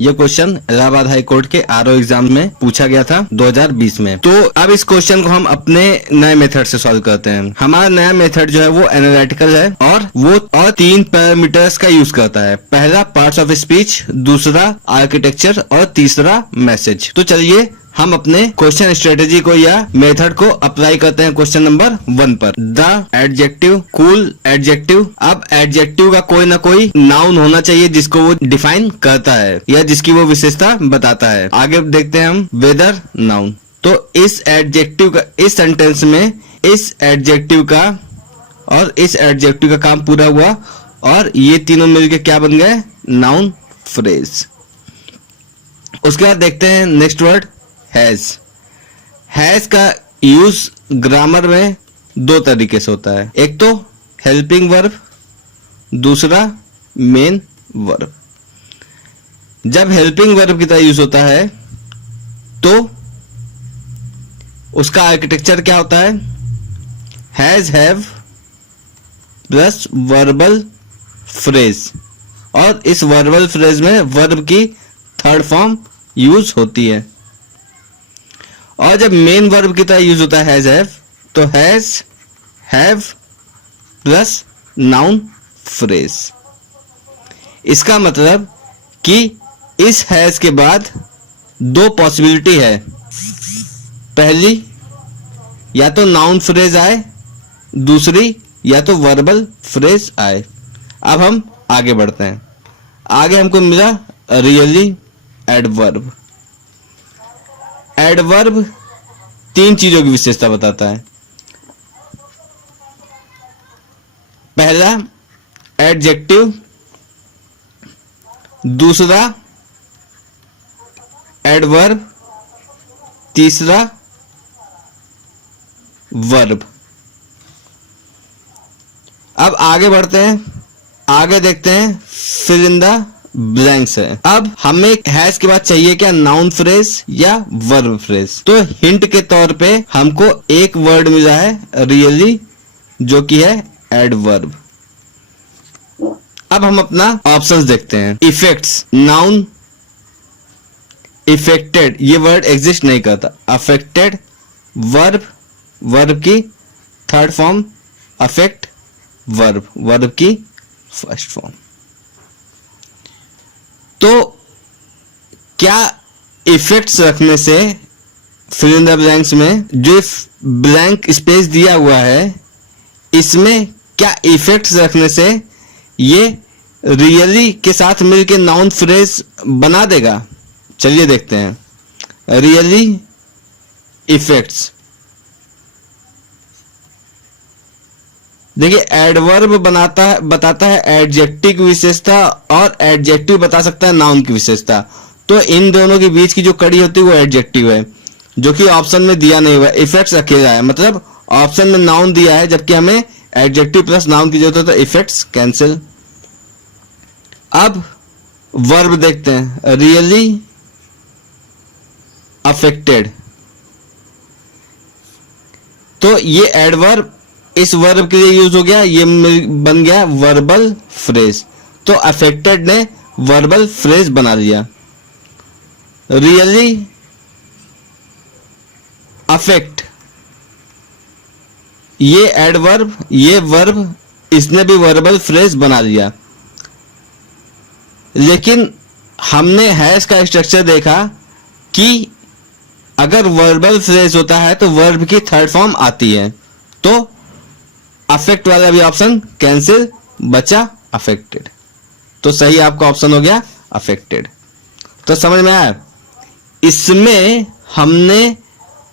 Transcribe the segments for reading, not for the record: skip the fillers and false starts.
ये question Allahabad high court के RO exam में पूछा गया था 2020 में। तो अब इस क्वेश्चन को हम अपने नए मेथड से सॉल्व करते हैं। हमारा नया मेथड जो है वो एनालिटिकल है और 3 पैरामीटर्स का यूज करता है। पहला पार्ट्स ऑफ स्पीच, दूसरा आर्किटेक्चर और तीसरा मैसेज। तो चलिए हम अपने क्वेश्चन स्ट्रेटेजी को या मेथड को अप्लाई करते हैं क्वेश्चन नंबर 1 पर। The adjective, cool adjective. अब एडजेक्टिव का कोई ना कोई नाउन होना चाहिए जिसको वो डिफाइन करता है या जिसकी वो विशेषता बताता है। आगे देखते हैं हम वेदर नाउन। तो इस एडजेक्टिव का, इस सेंटेंस में इस एडजेक्टिव का और इस एडजेक्टिव का काम पूरा हुआ और ये तीनों मिलके क्या बन गए? Noun phrase. उसके बाद देखते हैं नेक्स्ट वर्ड हैज। हैज का यूज ग्रामर में 2 तरीके से होता है। एक तो हेल्पिंग वर्ब, दूसरा मेन वर्ब। जब हेल्पिंग वर्ब की तरह यूज होता है तो उसका आर्किटेक्चर क्या होता है? Has, have plus verbal phrase, और इस वर्बल फ्रेज में वर्ब की थर्ड फॉर्म यूज होती है। और जब मेन वर्ब की तरह यूज होता है हैज, हैव, तो has, have plus noun phrase. इसका मतलब कि इस हैज के बाद 2 पॉसिबिलिटी है। पहली, या तो नाउन फ्रेज आए, दूसरी या तो वर्बल फ्रेज आए। अब हम आगे बढ़ते हैं। आगे हमको मिला रियली एडवर्ब। एडवर्ब 3 चीजों की विशेषता बताता है। पहला एडजेक्टिव, दूसरा एडवर्ब, तीसरा वर्ब। अब आगे बढ़ते हैं, आगे देखते हैं फिल इन द ब्लैंक्स है। अब हमें हैज के बाद चाहिए क्या? नाउन फ्रेज या वर्ब फ्रेज। तो हिंट के तौर पे हमको एक वर्ड मिला है रियली, जो कि है एडवर्ब। अब हम अपना ऑप्शंस देखते हैं। इफेक्ट्स, नाउन इफेक्टेड, ये वर्ड एग्जिस्ट नहीं करता। अफेक्टेड वर्ब, वर्ब की third form affect verb, verb की फर्स्ट फॉर्म। तो क्या इफेक्ट्स रखने से फिल इन द ब्लैंक्स में जो ब्लैंक स्पेस दिया हुआ है, इसमें क्या इफेक्ट्स रखने से ये रियली के साथ मिलके नाउन फ्रेज बना देगा? चलिए देखते हैं। रियली इफेक्ट्स, देखिए एडवर्ब बताता है एडजेक्टिव की विशेषता और एडजेक्टिव बता सकता है नाउन की विशेषता। तो इन दोनों के बीच की जो कड़ी होती है वो एडजेक्टिव है, जो कि ऑप्शन में दिया नहीं हुआ है। इफेक्ट्स अकेला है, मतलब ऑप्शन में नाउन दिया है जबकि हमें एडजेक्टिव प्लस नाउन की जरूरत है, तो इफेक्ट्स कैंसिल। अब वर्ब देखते हैं। रियली अफेक्टेड, तो ये एडवर्ब इस वर्ब के लिए यूज हो गया, ये बन गया वर्बल फ्रेज। तो अफेक्टेड ने वर्बल फ्रेज बना दिया। रियली अफेक्ट, ये एडवर्ब, ये वर्ब, इसने भी वर्बल फ्रेज बना दिया। लेकिन हमने हैज का स्ट्रक्चर देखा कि अगर वर्बल फ्रेज होता है तो वर्ब की थर्ड फॉर्म आती है, तो अफेक्ट वाला भी ऑप्शन कैंसिल, बचा अफेक्टेड। तो सही आपका ऑप्शन हो गया अफेक्टेड। तो समझ में आया? इसमें हमने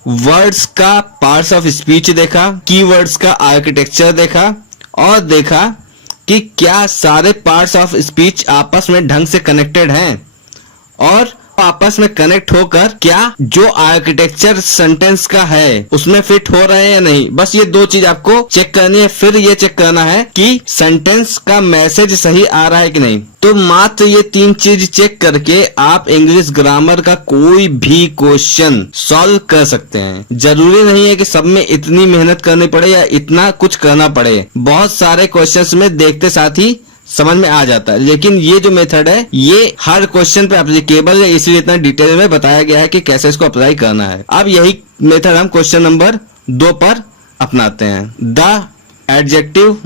वर्ड्स का पार्ट्स ऑफ स्पीच देखा, कीवर्ड्स का आर्किटेक्चर देखा और देखा कि क्या सारे पार्ट्स ऑफ स्पीच आपस में ढंग से कनेक्टेड हैं और आपस में कनेक्ट होकर क्या जो आर्किटेक्चर सेंटेंस का है उसमें फिट हो रहे हैं या नहीं। बस ये 2 चीज आपको चेक करनी है। फिर ये चेक करना है कि सेंटेंस का मैसेज सही आ रहा है कि नहीं। तो मात्र ये 3 चीज चेक करके आप इंग्लिश ग्रामर का कोई भी क्वेश्चन सॉल्व कर सकते हैं। जरूरी नहीं है कि सब में इतनी मेहनत करनी पड़े या इतना कुछ करना पड़े। बहुत सारे क्वेश्चंस में देखते साथ ही समझ में आ जाता है। लेकिन ये जो मेथड है ये हर क्वेश्चन पे एप्लीकेबल है, इसलिए इतना डिटेल में बताया गया है कि कैसे इसको अप्लाई करना है। अब यही मेथड हम क्वेश्चन नंबर 2 पर अपनाते हैं। The adjective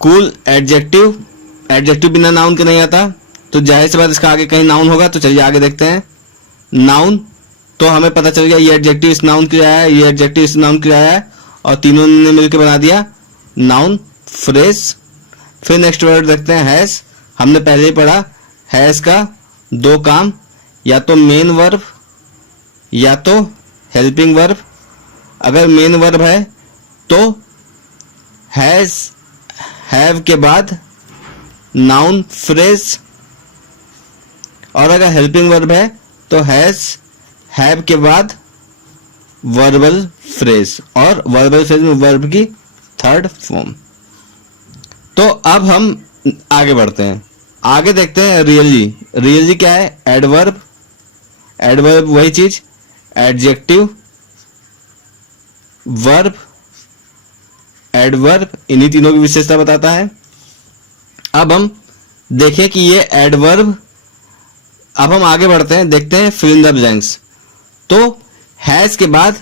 cool adjective, adjective बिना नाउन के नहीं आता, तो जाहिर सी बात इसका आगे कहीं नाउन होगा। तो चलिए आगे देखते हैं। नाउन, तो हमें पता चल गया ये एडजेक्टिव इस नाउन की आया है, ये एडजेक्टिव इस नाउन की आया है, और तीनों ने मिलकर बना दिया नाउन फ्रेज। फिर नेक्स्ट वर्ड देखते हैं हैज। हमने पहले ही पढ़ा हैज का 2 काम, या तो मेन वर्ब या तो हेल्पिंग वर्ब। अगर मेन वर्ब है तो हैज हैव के बाद नाउन फ्रेज, और अगर हेल्पिंग वर्ब है तो हैज हैव के बाद वर्बल फ्रेज, और वर्बल फ्रेज में वर्ब की 3rd फॉर्म। तो अब हम आगे बढ़ते हैं, आगे देखते हैं रियली। रियली क्या है? एडवर्ब, एडवर्ब वही चीज, एडजेक्टिव, वर्ब, एडवर्ब, इन्हीं तीनों की विशेषता बताता है। अब हम देखें कि ये एडवर्ब, अब हम आगे बढ़ते हैं, देखते हैं फिल इन द ब्लैंक्स। तो हैज के बाद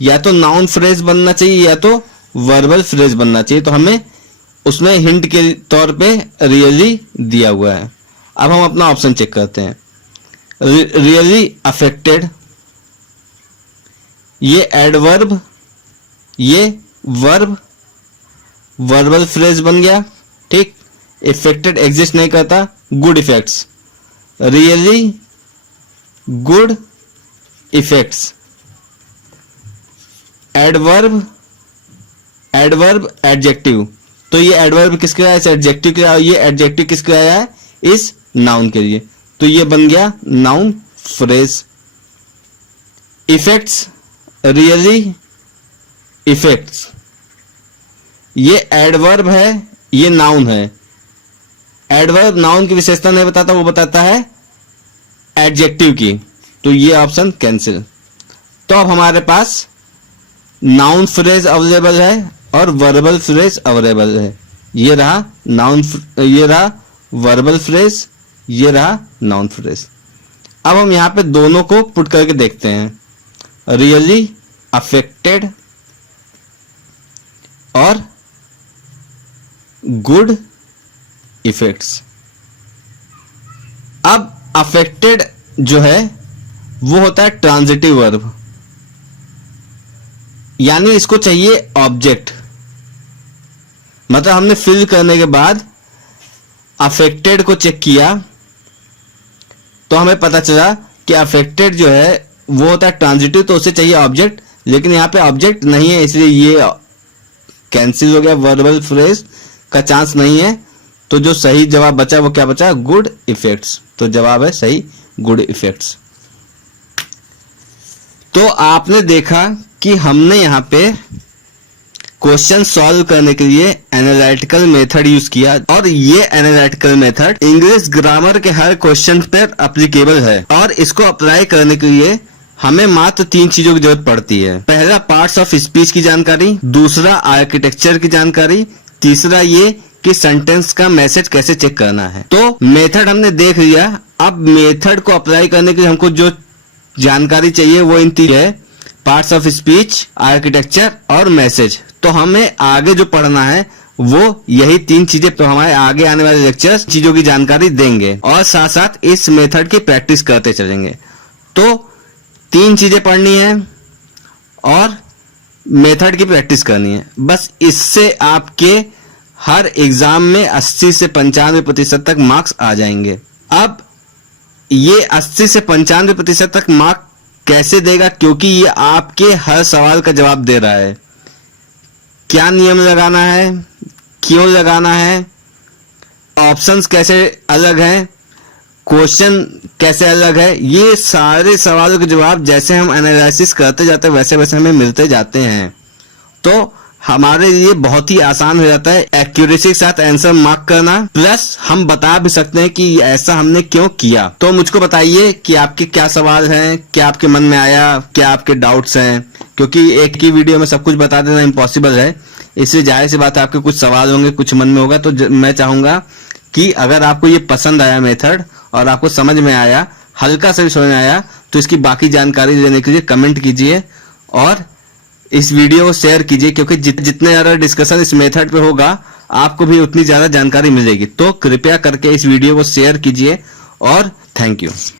या तो नाउन फ्रेज बनना चाहिए या तो वर्बल फ्रेज बनना चाहिए, तो हमें उसमें हिंट के तौर पे रियली दिया हुआ है। अब हम अपना ऑप्शन चेक करते हैं। रियली अफेक्टेड, ये एडवर्ब, ये वर्ब, वर्बल फ्रेज बन गया, ठीक। इफेक्टेड एग्जिस्ट नहीं करता। Good effects, really good effects, adverb, adverb adjective, तो ये एडवर्ब किसके आया? इस एडजेक्टिव के, ये एडजेक्टिव किसके आया है? इस नाउन के लिए, तो ये बन गया noun phrase. Effects, really effects, ये एडवर्ब है, ये नाउन है। एडवर्ब नाउन की विशेषता नहीं बताता, वो बताता है एडजेक्टिव की, तो ये ऑप्शन कैंसिल। तो अब हमारे पास नाउन फ्रेज अवेलेबल है और वर्बल फ्रेज अवेलेबल है। ये रहा नाउन, ये रहा वर्बल फ्रेज, ये रहा नाउन फ्रेज। अब हम यहां पे दोनों को पुट करके देखते हैं। रियली अफेक्टेड और गुड इफेक्ट्स। अब अफेक्टेड जो है वो होता है ट्रांजिटिव वर्ब, यानी इसको चाहिए ऑब्जेक्ट। मतलब हमने फिल करने के बाद अफेक्टेड को चेक किया तो हमें पता चला कि अफेक्टेड जो है वो होता है ट्रांजिटिव, तो उसे चाहिए ऑब्जेक्ट, लेकिन यहां पे ऑब्जेक्ट नहीं है, इसलिए ये कैंसिल हो गया, वर्बल फ्रेज का चांस नहीं है। तो जो सही जवाब बचा वो क्या बचा? Good effects. तो जवाब है सही गुड इफेक्ट्स। तो आपने देखा कि हमने यहाँ पे क्वेश्चन सॉल्व करने के लिए एनालिटिकल मेथड यूज किया, और ये एनालिटिकल मेथड इंग्लिश ग्रामर के हर क्वेश्चन पर एप्लीकेबल है। और इसको अप्लाई करने के लिए हमें मात्र 3 चीजों की जरूरत पड़ती है। पहला पार्ट्स ऑफ स्पीच की जानकारी, दूसरा आर्किटेक्चर की जानकारी, तीसरा ये कि सेंटेंस का मैसेज कैसे चेक करना है। तो मेथड हमने देख लिया, अब मेथड को अप्लाई करने के लिए हमको जो जानकारी चाहिए वो इन 3 है, पार्ट्स ऑफ स्पीच, आर्किटेक्चर और मैसेज। तो हमें आगे जो पढ़ना है वो यही 3 चीजें, तो हमारे आगे आने वाले लेक्चर्स चीजों की जानकारी देंगे और साथ साथ इस मेथड की प्रैक्टिस करते चलेंगे। तो 3 चीजें पढ़नी है और मेथड की प्रैक्टिस करनी है, बस इससे आपके हर एग्जाम में 80 से 95% तक मार्क्स आ जाएंगे। अब ये 80 से 95% तक मार्क कैसे देगा? क्योंकि ये आपके हर सवाल का जवाब दे रहा है। क्या नियम लगाना है, क्यों लगाना है, ऑप्शंस कैसे अलग हैं, क्वेश्चन कैसे अलग है, ये सारे सवालों के जवाब जैसे हम एनालिसिस करते जाते हैं वैसे वैसे हमें मिलते जाते हैं। तो हमारे लिए बहुत ही आसान हो जाता है एक्यूरेसी के साथ आंसर मार्क करना, प्लस हम बता भी सकते हैं कि ऐसा हमने क्यों किया। तो मुझको बताइए कि आपके क्या सवाल हैं, क्या आपके मन में आया, क्या आपके डाउट्स हैं, क्योंकि एक ही वीडियो में सब कुछ बता देना इम्पॉसिबल है, इसलिए जाहिर सी बात है आपके कुछ सवाल होंगे, कुछ मन में होगा। तो मैं चाहूंगा कि अगर आपको ये पसंद आया मेथड और आपको समझ में आया, हल्का सा भी समझ में आया, तो इसकी बाकी जानकारी लेने के लिए कमेंट कीजिए और इस वीडियो को शेयर कीजिए, क्योंकि जितने ज्यादा डिस्कशन इस मेथड पे होगा आपको भी उतनी ज्यादा जानकारी मिलेगी। तो कृपया करके इस वीडियो को शेयर कीजिए और थैंक यू।